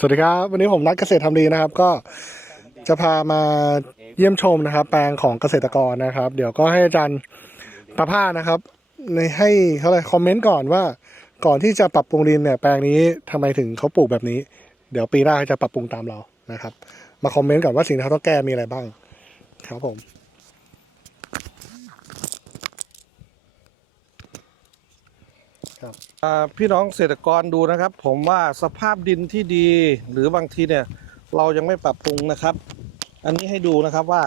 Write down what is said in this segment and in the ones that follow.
สวัสดีครับ วันนี้ผมนัดเกษตรทำดีนะครับ ก็จะพามาเยี่ยมชมนะครับ แปลงของเกษตรกรนะครับ เดี๋ยวก็ให้อาจารย์ประภาสนะครับ ในให้เขาเลยคอมเมนต์ก่อนว่า ก่อนที่จะปรับปรุงดินเนี่ยแปลงนี้ทำไมถึงเขาปลูกแบบนี้ เดี๋ยวปีหน้าเขาจะปรับปรุงตามเรานะครับ มาคอมเมนต์ก่อนว่าสิ่งที่เขาต้องแก้มีอะไรบ้าง ครับผม อ่าพี่น้องเกษตรกรดูนะครับ ผมว่าสภาพดินที่ดี หรือบางทีเนี่ย เรายังไม่ปรับปรุงนะครับ อันนี้ให้ดูนะครับว่า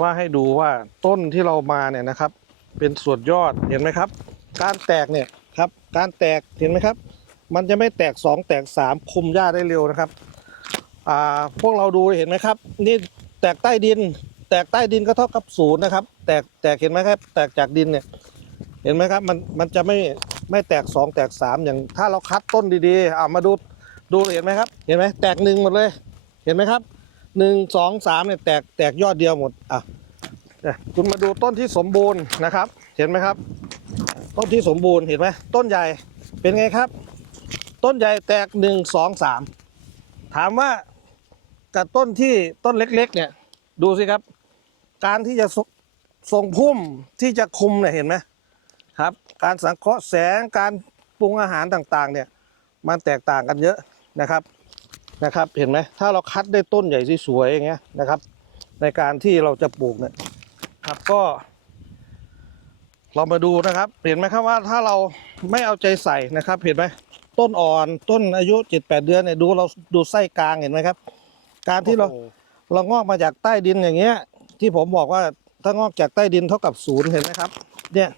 ว่าให้ดูว่าต้นที่เรามาเนี่ยนะครับ เป็นส่วนยอดเห็นไหมครับ การแตกเนี่ยครับ การแตกเห็นไหมครับ มันจะไม่แตกสองแตกสามคุมหญ้าได้เร็วนะครับอ่าพวกเราดูเห็นไหมครับ นี่แตกใต้ดิน แตกใต้ดินก็เท่ากับศูนย์นะครับ แตกแตกเห็นไหมครับ แตกจากดินเนี่ยเห็นไหมครับ มันมันจะไม่ ไม่แตกสองแตกสามอย่างถ้าเราคัดต้นดีๆอ่ามาดูดูเห็นไหมครับ เห็นไหมแตกหนึ่งหมดเลย เห็นไหมครับหนึ่งสองสามเนี่ยแตกแตกยอดเดียวหมดอะเนี่ยคุณมาดูต้นที่สมบูรณ์นะครับ เห็นไหมครับ ต้นที่สมบูรณ์เห็นไหมต้นใหญ่เป็นไงครับ ต้นใหญ่แตกหนึ่งสองสามถามว่ากับต้นที่ต้นเล็กๆ เนี่ยดูสิครับ การที่จะทรงพุ่มที่จะคุมเนี่ยเห็นไหม ครับ การสังเคราะห์แสงการปรุงอาหารต่างๆ เนี่ย มันแตกต่างกันเยอะนะครับนะครับ เห็นไหมถ้าเราคัดได้ต้นใหญ่สวยๆอย่างเงี้ยนะครับ ในการที่เราจะปลูกเนี่ยครับก็ เรามาดูนะครับ เห็นไหมครับว่าถ้าเราไม่เอาใจใส่นะครับ เห็นไหมต้นอ่อนต้นอายุเจ็ดแปดเดือนเนี่ยดูเราดูไส้กลางเห็นไหมครับ การที่เราโอ้โหเรางอกมาจากใต้ดินอย่างเงี้ย ที่ผมบอกว่าถ้างอกจากใต้ดินเท่ากับศูนย์เห็นไหมครับ เนี่ย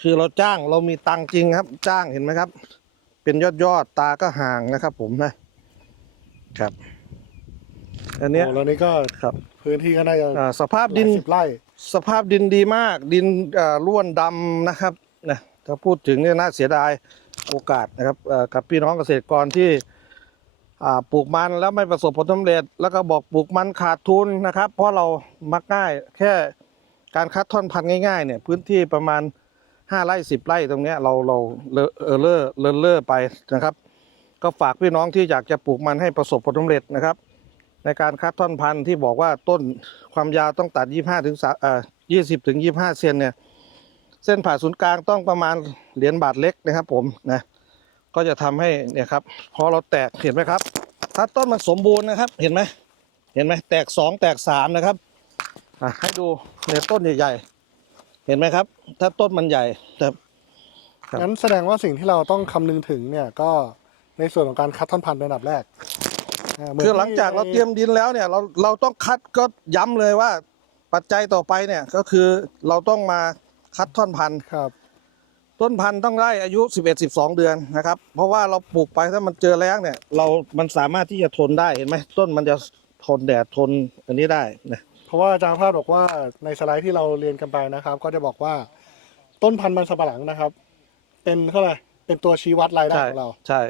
คือเราจ้างเรามีตังค์จริงครับ จ้างเห็นไหมครับ เป็นยอดยอดๆตาก็ห่างนะครับ ผมนะครับ อันเนี้ยโอ้แล้วนี่ก็ครับ พื้นที่ก็น่าจะอ่าสภาพดิน หลายสิบไร่ สภาพดินดีมาก ดินเอ่อร่วนดำนะครับนะถ้าพูดถึงเนี่ยน่าเสียดายโอกาสนะครับเอ่อกับพี่น้องเกษตรกรที่อ่าปลูกมันแล้วไม่ประสบผลสำเร็จ แล้วก็บอกปลูกมันขาดทุนนะครับ เพราะเรามักง่ายแค่การคัดท่อนพันธุ์ง่ายๆเนี่ยพื้นที่ประมาณ 5ไร่10ไร่ตรงเนี้ยเราเราเลอเออเลอร์เลินเลอร์ไปนะครับ ก็ฝากพี่น้องที่อยากจะปลูกมันให้ประสบผลสำเร็จนะครับ ในการคัดท่อนพันธุ์ที่บอกว่าต้นความยาวต้องตัด 25ถึงเอ่อ20ถึง25เซนเนี่ยเส้นผ่าศูนย์กลางต้องประมาณเหรียญบาทเล็กนะครับผมนะก็จะทำให้เนี่ยครับพอเราแตกเห็นไหมครับ ถ้าต้นมันสมบูรณ์นะครับเห็นไหมเห็นไหมแตกสองแตกสามนะครับให้ดูเนี่ยต้นใหญ่ๆ เห็นไหมครับ ถ้าต้นมันใหญ่แต่ครับงั้นแสดงว่าสิ่งที่เราต้องคำนึงถึงเนี่ยก็ในส่วนของการคัดท่อนพันธุ์เป็นอันดับแรกาเมืนคือหลังจากเราที่เตรียมดินแล้วเนี่ยเราเราต้องคัดก็ย้ำเลยว่า ปัจจัยต่อไปเนี่ยก็คือเราต้องมาคัดท่อนพันธุ์ครับ ต้นพันธุ์ต้องได้อายุ 11 12 เดือนนะครับ เพราะว่าเราปลูกไปถ้ามันเจอแล้งเนี่ย เรามันสามารถที่จะทนได้เห็นไหมต้นมันจะทนแดดทนอันนี้ได้นะ เพราะว่าอาจารย์พาดบอกว่าในสไลด์ที่เราเรียนกันไปนะครับ ก็จะบอกว่าต้นพันธุ์มันสำปะหลังนะครับ เป็นเท่าไหร่เป็นตัวชี้วัดรายได้ใช่ของเรา ใช่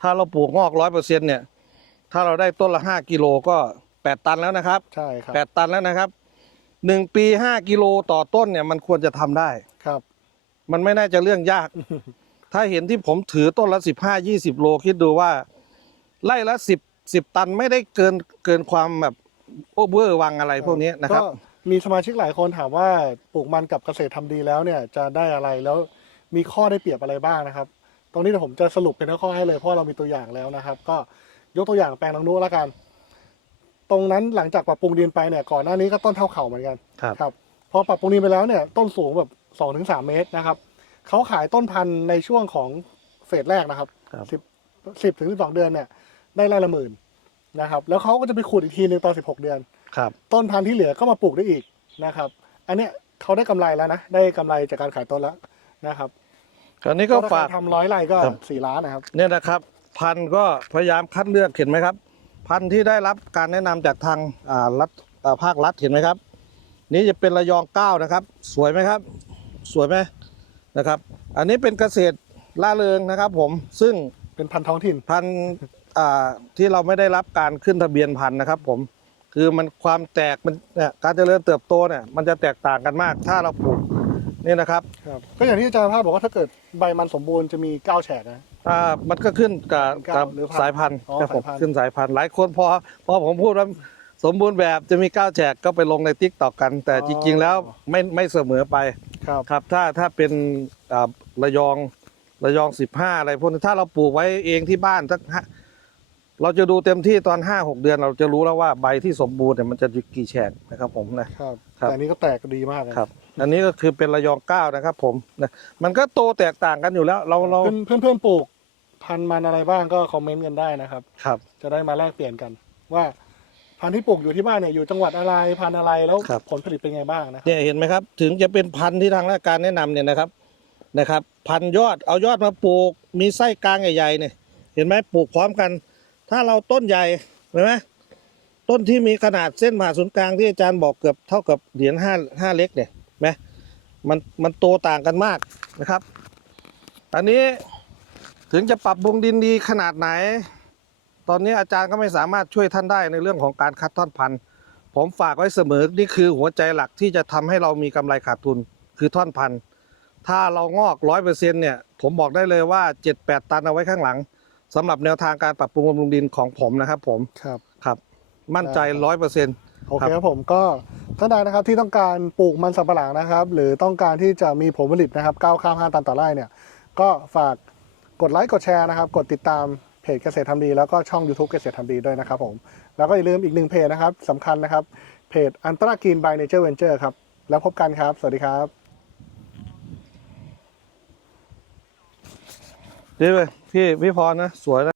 ถ้าเราปลูกงอกร้อยเปอร์เซ็นเนี่ย ถ้าเราได้ต้นละ5กิโลก็8ตันแล้วนะครับใช่ครับ8ตันแล้วนะครับ1ปี5กิโลต่อต้นเนี่ยมันควรจะทำได้ ครับ มันไม่น่าจะเรื่องยาก ถ้าเห็นที่ผมถือต้นละสิบห้ายี่สิบโลคิดดูว่า ไล่ละสิบสิบตันไม่ได้เกินเกินความแบบ โอเวอร์วังอะไรพวกนี้นะครับ ก็มีสมาชิกหลายคนถามว่าปลูกมันกับเกษตรทำดีแล้วเนี่ยจะได้อะไรแล้วมีข้อได้เปรียบอะไรบ้างนะครับ ตรงนี้เดี๋ยวผมจะสรุปเป็นข้อๆให้เลยเพราะเรามีตัวอย่างแล้วนะครับ ก็ยกตัวอย่างแปลงน้องนุแล้วกัน ตรงนั้นหลังจากปรับปรุงดินไปเนี่ยก่อนหน้านี้ก็ต้นเท่าเข่าเหมือนกันครับ ครับพอปรับปรุงดินไปแล้วเนี่ยต้นสูงแบบสองถึงสามเมตรนะครับเขาขายต้นพันธุ์ในช่วงของเฟสแรกนะครับครับ สิบสิบถึงสิบสองเดือนเนี่ยได้ไร่ละหมื่น นะครับ แล้วเขาก็จะไปขุดอีกทีหนึ่งตอนสิบหกเดือน ครับ ต้นพันธุ์ที่เหลือก็มาปลูกได้อีกนะครับ อันเนี้ยเขาได้กำไรแล้วนะ ได้กำไรจากการขายต้นแล้วนะครับคราวนี้ก็ฝาก ถ้ใครทำร้อยไร่ก็ครับ สี่ล้านนะครับ เนี่ยนะครับ พันธุ์ก็พยายามคัดเลือกเห็นไหมครับ พันธุ์ที่ได้รับการแนะนำจากทางอ่ารัฐอ่าภาครัฐเห็นไหมครับ นี่จะเป็นระยองเก้านะครับ สวยไหมครับ สวยไหมนะครับ อันนี้เป็นเกษตรล่าเริงนะครับ ผมซึ่งเป็นพันธุ์ท้องถิ่น พันธุ์อ่า ที่เราไม่ได้รับการขึ้นทะเบียนพันธุ์นะครับ ผมคือมันความแตกมันเนี่ยการเจริญเติบโตเนี่ยมันจะแตกต่างกันมาก ถ้าเราปลูกนี่นะครับครับก็อย่างที่อาจารย์ภาพบอกว่าถ้าเกิดใบมันสมบูรณ์จะมีเก้าแฉกนะ อ่ามันก็ขึ้นกับกับหรือพันธุ์สายพันธุ์อ๋อครับผมสายพันธุ์ ขึ้นสายพันธุ์หลายคนพอพอผมพูดว่าสมบูรณ์แบบจะมีก้าวแจกก็ไปลงในติ๊กตอกกัน แต่จริง ๆ แล้วไม่ไม่เสมอไป ครับ ครับถ้าถ้าเป็นอ่าระยองระยองสิบห้าอะไรพวกนี้ถ้าเราปลูกไว้เองที่บ้านสักห้า เราจะดูเต็มที่ตอนห้าหกเดือนเราจะรู้แล้วว่าใบที่สมบูรณ์เนี่ยมันจะกี่แฉกนะครับผมนะ ครับครับ แต่อันนี้ก็แตกดีมากเลยครับอันนี้ก็คือเป็นระยองเก้านะครับผมนะมันก็โตแตกต่างกันอยู่แล้วเราเราเพื่อนเพื่อนๆปลูกพันธุ์มันอะไรบ้างก็คอมเมนต์กันได้นะครับ ครับจะได้มาแลกเปลี่ยนกัน ว่าพันธุ์ที่ปลูกอยู่ที่บ้านเนี่ยอยู่จังหวัดอะไรพันธุ์อะไรแล้วครับ ผลผลิตเป็นไงบ้างนะครับเนี่ยเห็นไหมครับ ถึงจะเป็นพันธุ์ที่ทางราชการแนะนำเนี่ยนะครับนะครับ พันธุ์ยอดเอายอดมาปลูกมีไส้กลางใหญ่ๆเนี่ยเห็นไหมปลูกพร้อมกัน ถ้าเราต้นใหญ่เห็นไหมต้นที่มีขนาดเส้นผ่าศูนย์กลางที่อาจารย์บอกเกือบเท่ากับเหรียญห้าห้าเล็กเนี่ยไหมมันมันโตต่างกันมากนะครับ อันนี้ถึงจะปรับปรุงดินดีขนาดไหน ตอนนี้อาจารย์ก็ไม่สามารถช่วยท่านได้ในเรื่องของการคัดท่อนพันธุ์ผมฝากไว้เสมอนี่คือหัวใจหลักที่จะทำให้เรามีกำไรขาดทุนคือท่อนพันธุ์ถ้าเรางอกร้อยเปอร์เซ็นเนี่ยผมบอกได้เลยว่าเจ็ดแปดตันเอาไว้ข้างหลัง สำหรับแนวทางการปรับปรุงบำรุงดินของผมนะครับ ผมครับ ครับมั่นใจได้ครับร้อยเปอร์เซ็นต์ โอเคครับผมก็ท่านใดนะครับที่ต้องการปลูกมันสำปะหลังนะครับ หรือต้องการที่จะมีผลผลิตนะครับก้าวข้ามห้าตันต่อไร่เนี่ย ก็ฝากกดไลค์กดแชร์นะครับ กดติดตามเพจเกษตรทำดี แล้วก็ช่อง YouTube เกษตรทำดีด้วยนะครับผม แล้วก็อย่าลืมอีกหนึ่งเพจนะครับสำคัญนะครับ เพจอันตรากิน by Nature Venture ครับ แล้วพบกันครับ สวัสดีครับ ดีเลยพี่พี่พรนะ สวยนะ